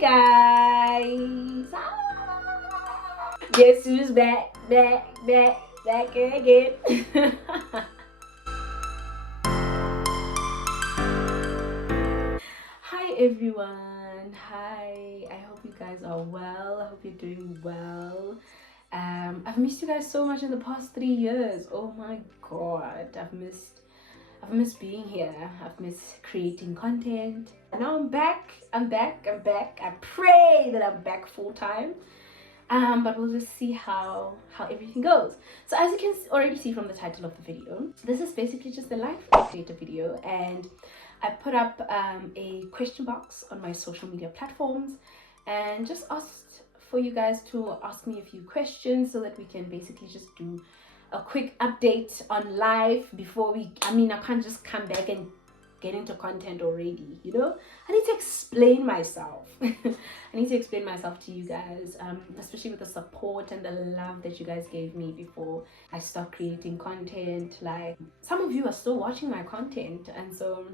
guys! Guess who's back again? Hi everyone. Hi. I hope you guys are well. I hope you're doing well. I've missed you guys so much in the past 3 years. Oh my god. I've missed being here. I've missed creating content. And now I'm back. I'm back. I pray that I'm back full time. But we'll just see how everything goes. So as you can already see from the title of the video, this is basically just a life update video, and I put up a question box on my social media platforms and just asked for you guys to ask me a few questions so that we can basically just do a quick update on life before I can't just come back and get into content already, you know. I need to explain myself. I need to explain myself to you guys, especially with the support and the love that you guys gave me before I stopped creating content. Like, some of you are still watching my content, and so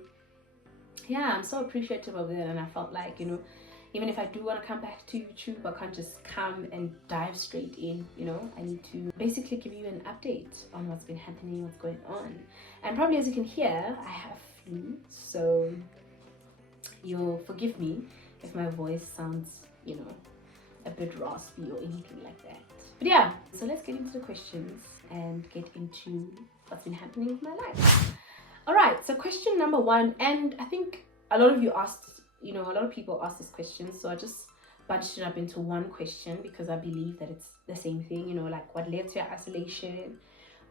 yeah, I'm so appreciative of that. And I felt like, you know, even if I do want to come back to YouTube, I can't just come and dive straight in, you know. I need to basically give you an update on what's been happening, what's going on. And probably as you can hear, I have flu, so you'll forgive me if my voice sounds, you know, a bit raspy or anything like that. But yeah, so let's get into the questions and get into what's been happening with my life. All right, so question number one, and I think a lot of you asked, you know, a lot of people ask this question, so I just bunched it up into one question because I believe that it's the same thing, you know, like what led to your isolation,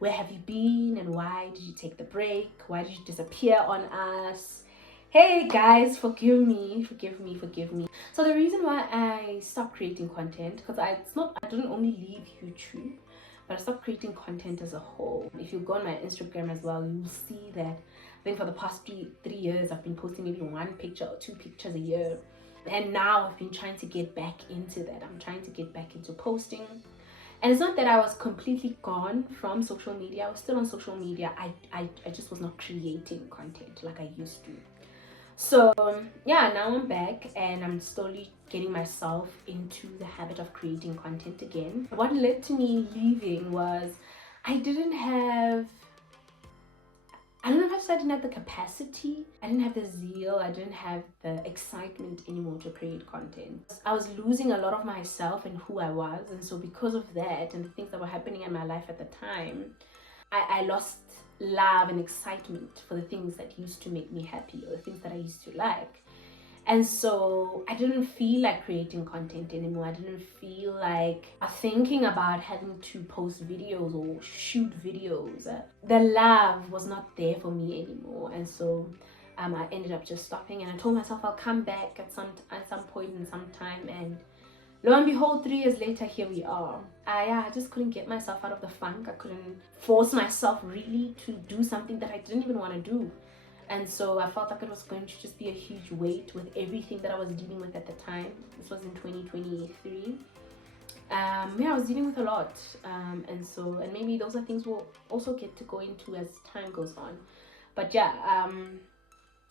where have you been, and why did you take the break, why did you disappear on us? Hey guys, forgive me. So the reason why I stopped creating content, because I didn't only leave YouTube, but I stopped creating content as a whole. If you go on my Instagram as well, you'll see that I think for the past three years I've been posting maybe 1 picture or 2 pictures a year, and now I've been trying to get back into that. I'm trying to get back into posting. And it's not that I was completely gone from social media. I was still on social media. I just was not creating content like I used to. So yeah, now I'm back and I'm slowly getting myself into the habit of creating content again. What led to me leaving was I don't know if I didn't have the capacity, I didn't have the zeal, I didn't have the excitement anymore to create content. I was losing a lot of myself and who I was, and so because of that and the things that were happening in my life at the time, I lost love and excitement for the things that used to make me happy or the things that I used to like. And so I didn't feel like creating content anymore. I didn't feel like thinking about having to post videos or shoot videos. The love was not there for me anymore. And so I ended up just stopping, and I told myself I'll come back at some point in some time, and lo and behold, 3 years later, here we are. I just couldn't get myself out of the funk. I couldn't force myself really to do something that I didn't even want to do. And so I felt like it was going to just be a huge weight with everything that I was dealing with at the time. This was in 2023. I was dealing with a lot. And maybe those are things we'll also get to go into as time goes on. But yeah,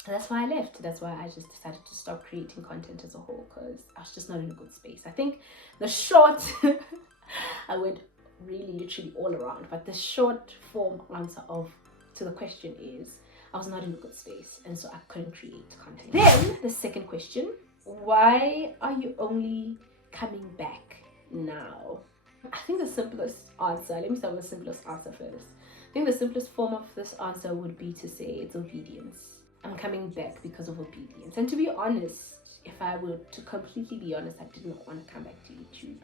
that's why I left. That's why I just decided to stop creating content as a whole, because I was just not in a good space. I think the short, I went really literally all around, but the short form answer to the question is, I was not in a good space, and so I couldn't create content. Then the second question, why are you only coming back now? I think the simplest answer, let me start with the simplest answer first. I think the simplest form of this answer would be to say it's obedience. I'm coming back because of obedience. And to be honest, if I were to completely be honest, I did not want to come back to YouTube.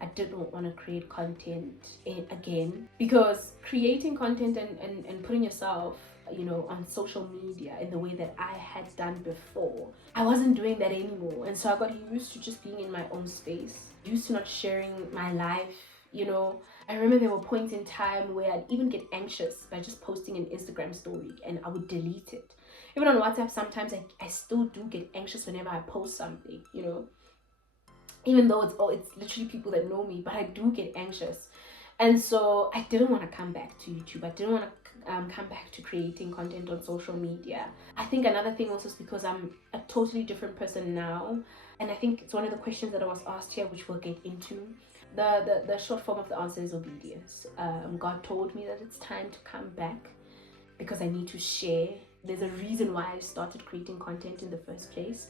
I didn't want to create content again, because creating content and putting yourself, you know, on social media in the way that I had done before, I wasn't doing that anymore. And so I got used to just being in my own space, used to not sharing my life, you know. I remember there were points in time where I'd even get anxious by just posting an Instagram story, and I would delete it. Even on WhatsApp, sometimes I still do get anxious whenever I post something, you know. Even though it's literally people that know me, but I do get anxious. And so I didn't want to come back to YouTube. I didn't want to come back to creating content on social media. I think another thing also is because I'm a totally different person now. And I think it's one of the questions that I was asked here, which we'll get into. The short form of the answer is obedience. God told me that it's time to come back because I need to share. There's a reason why I started creating content in the first place.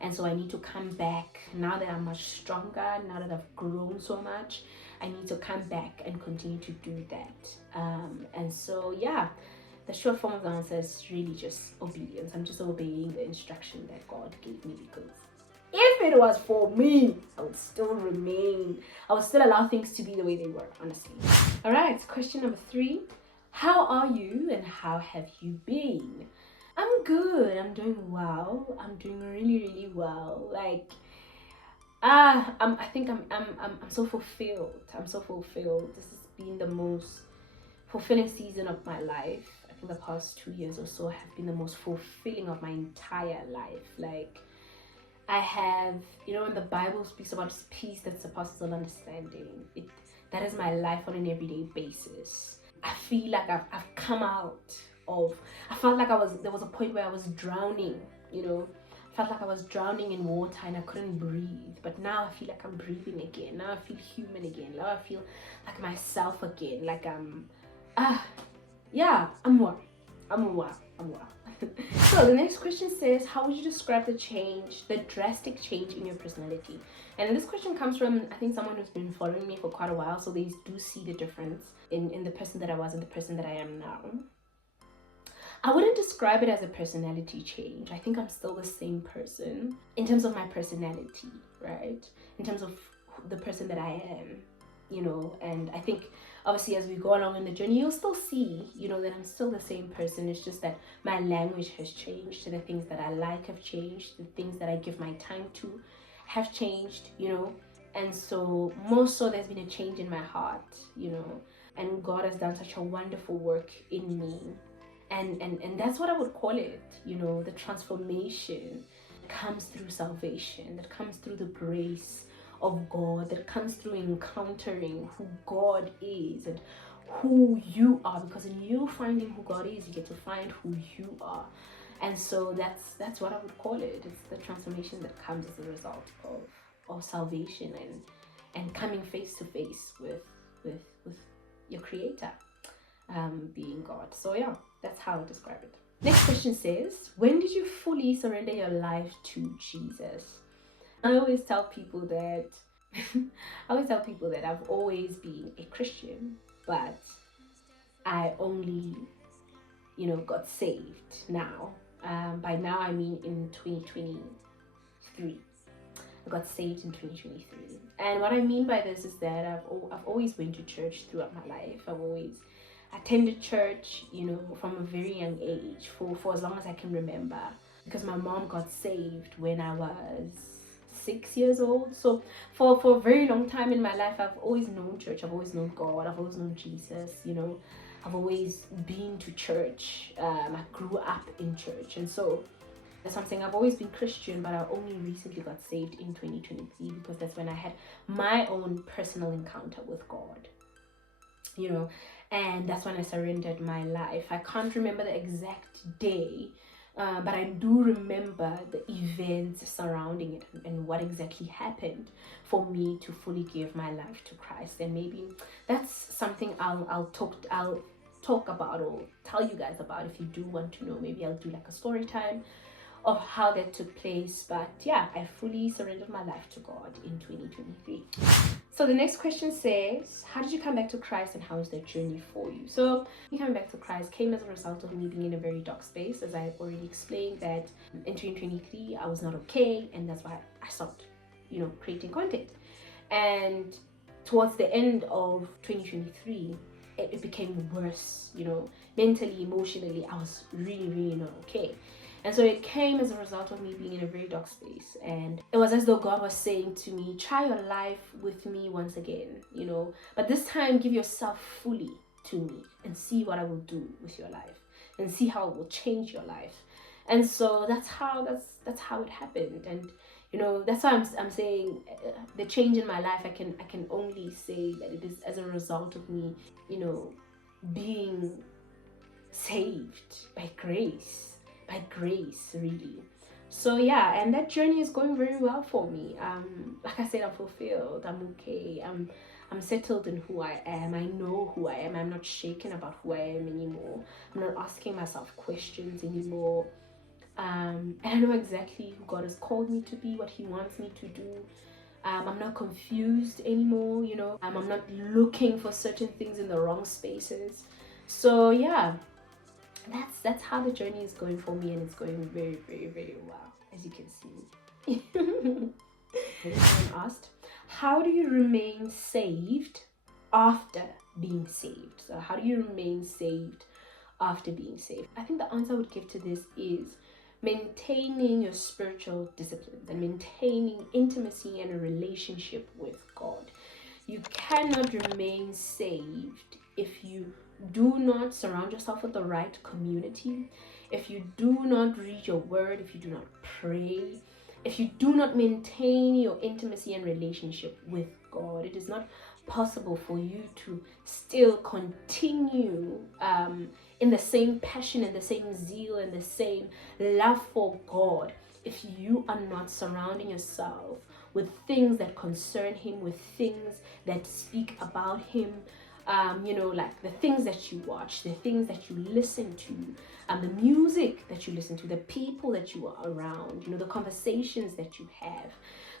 And so I need to come back now that I'm much stronger, now that I've grown so much. I need to come back and continue to do that. And so, yeah, the short form of the answer is really just obedience. I'm just obeying the instruction that God gave me, because if it was for me, I would still remain. I would still allow things to be the way they were, honestly. All right, question number 3. How are you and how have you been? I'm good. I'm doing well. I'm doing really, really well. Like, I think I'm so fulfilled. I'm so fulfilled. This has been the most fulfilling season of my life. I think the past 2 years or so have been the most fulfilling of my entire life. Like, I have, when the Bible speaks about peace that surpasses all understanding, that is my life on an everyday basis. I feel like I've come out of, I felt like there was a point where I was drowning, I felt like I was drowning in water and I couldn't breathe. But now I feel like I'm breathing again. Now I feel human again. Now I feel like myself again. Like I'm well. So the next question says, how would you describe the drastic change in your personality? And this question comes from, I think, someone who's been following me for quite a while, so they do see the difference in the person that I was and the person that I am now. I wouldn't describe it as a personality change. I think I'm still the same person in terms of my personality, right? In terms of the person that I am, and I think obviously as we go along in the journey, you'll still see, that I'm still the same person. It's just that my language has changed. The things that I like have changed. The things that I give my time to have changed, and so more so there's been a change in my heart, and God has done such a wonderful work in me. And that's what I would call it, the transformation that comes through salvation, that comes through the grace of God, that comes through encountering who God is and who you are, because in you finding who God is, you get to find who you are. And so that's what I would call it. It's the transformation that comes as a result of salvation and coming face to face with your creator, being God. So yeah, that's how I describe it. Next question says, when did you fully surrender your life to Jesus? I always tell people that I've always been a Christian, but I only, got saved now. By now, I mean in 2023. I got saved in 2023. And what I mean by this is that I've always went to church throughout my life. I've always attended church, from a very young age for as long as I can remember, because my mom got saved when I was 6 years old. So for a very long time in my life, I've always known church. I've always known God. I've always known Jesus. I've always been to church. I grew up in church, and so that's something. I've always been Christian, but I only recently got saved in 2023, because that's when I had my own personal encounter with God. And that's when I surrendered my life. I can't remember the exact day, but I do remember the events surrounding it and what exactly happened for me to fully give my life to Christ. And maybe that's something I'll talk about or tell you guys about if you do want to know. Maybe I'll do like a story time of how that took place. But yeah, I fully surrendered my life to God in 2023. So the next question says, how did you come back to Christ and how is that journey for you? So me coming back to Christ came as a result of me being in a very dark space, as I already explained, that in 2023 I was not okay, and that's why I stopped, creating content. And towards the end of 2023, it became worse, mentally, emotionally. I was really, really not okay. And so it came as a result of me being in a very dark space. And it was as though God was saying to me, try your life with me once again, but this time give yourself fully to me and see what I will do with your life and see how it will change your life. And so that's how it happened. And that's why I'm saying the change in my life, I can only say that it is as a result of me, being saved by grace, really. So yeah, and that journey is going very well for me. Like I said, I'm fulfilled, I'm okay, I'm settled in who I am. I know who I am. I'm not shaken about who I am anymore. I'm not asking myself questions anymore. And I know exactly who God has called me to be, what He wants me to do. I'm not confused anymore, you know. I'm not looking for certain things in the wrong spaces. So yeah, that's how the journey is going for me, and it's going very, very, very well, as you can see. Someone asked, how do you remain saved after being saved? So how do you remain saved after being saved? I think the answer I would give to this is maintaining your spiritual disciplines and maintaining intimacy and a relationship with God. You cannot remain saved if you do not surround yourself with the right community, if you do not read your word, if you do not pray, if you do not maintain your intimacy and relationship with God. It is not possible for you to still continue in the same passion and the same zeal and the same love for God if you are not surrounding yourself with things that concern Him, with things that speak about Him. Like the things that you watch, the things that you listen to, the music that you listen to, the people that you are around, the conversations that you have.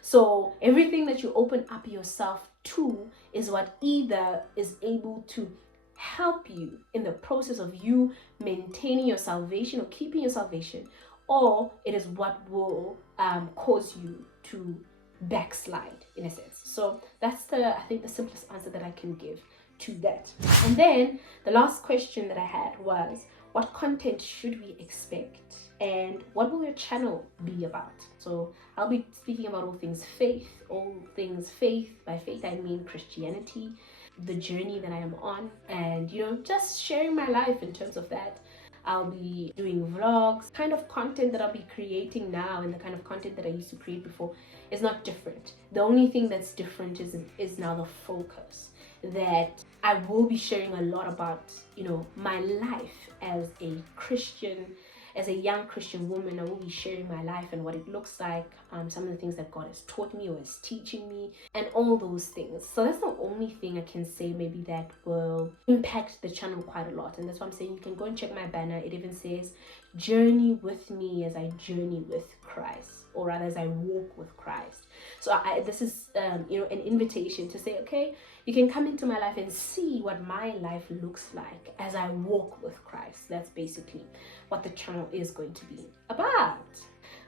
So everything that you open up yourself to is what either is able to help you in the process of you maintaining your salvation or keeping your salvation, or it is what will cause you to backslide in a sense. So that's I think the simplest answer that I can give to that. And then the last question that I had was, what content should we expect and what will your channel be about? So I'll be speaking about all things faith. By faith I mean Christianity, the journey that I am on, and just sharing my life in terms of that. I'll be doing vlogs. Kind of content that I'll be creating now and the kind of content that I used to create before is not different. The only thing that's different is now the focus, that I will be sharing a lot about, my life as a Christian, as a young Christian woman. I will be sharing my life and what it looks like, some of the things that God has taught me or is teaching me, and all those things. So that's the only thing I can say maybe that will impact the channel quite a lot. And that's why I'm saying you can go and check my banner. It even says, journey with me as I journey with Christ, or rather as I walk with Christ. So this is an invitation to say, okay, you can come into my life and see what my life looks like as I walk with Christ. That's basically what the channel is going to be about.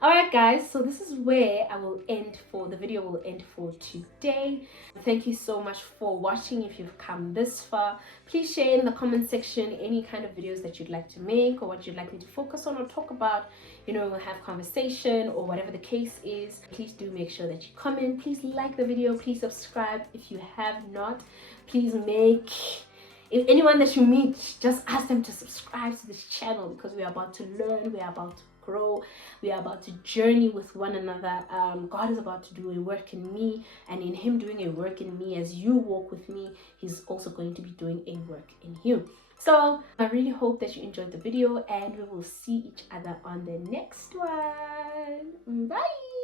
Alright guys, so this is where the video will end for today. Thank you so much for watching. If you've come this far, please share in the comment section any kind of videos that you'd like to make or what you'd like me to focus on or talk about. We'll have conversation or whatever the case is. Please do make sure that you comment. Please like the video. Please subscribe if you have not. Please if anyone that you meet, just ask them to subscribe to this channel, because we are about to learn, we are about to grow, we are about to journey with one another. God is about to do a work in me, and in Him doing a work in me, as you walk with me, He's also going to be doing a work in you. So I really hope that you enjoyed the video, and we will see each other on the next one. Bye.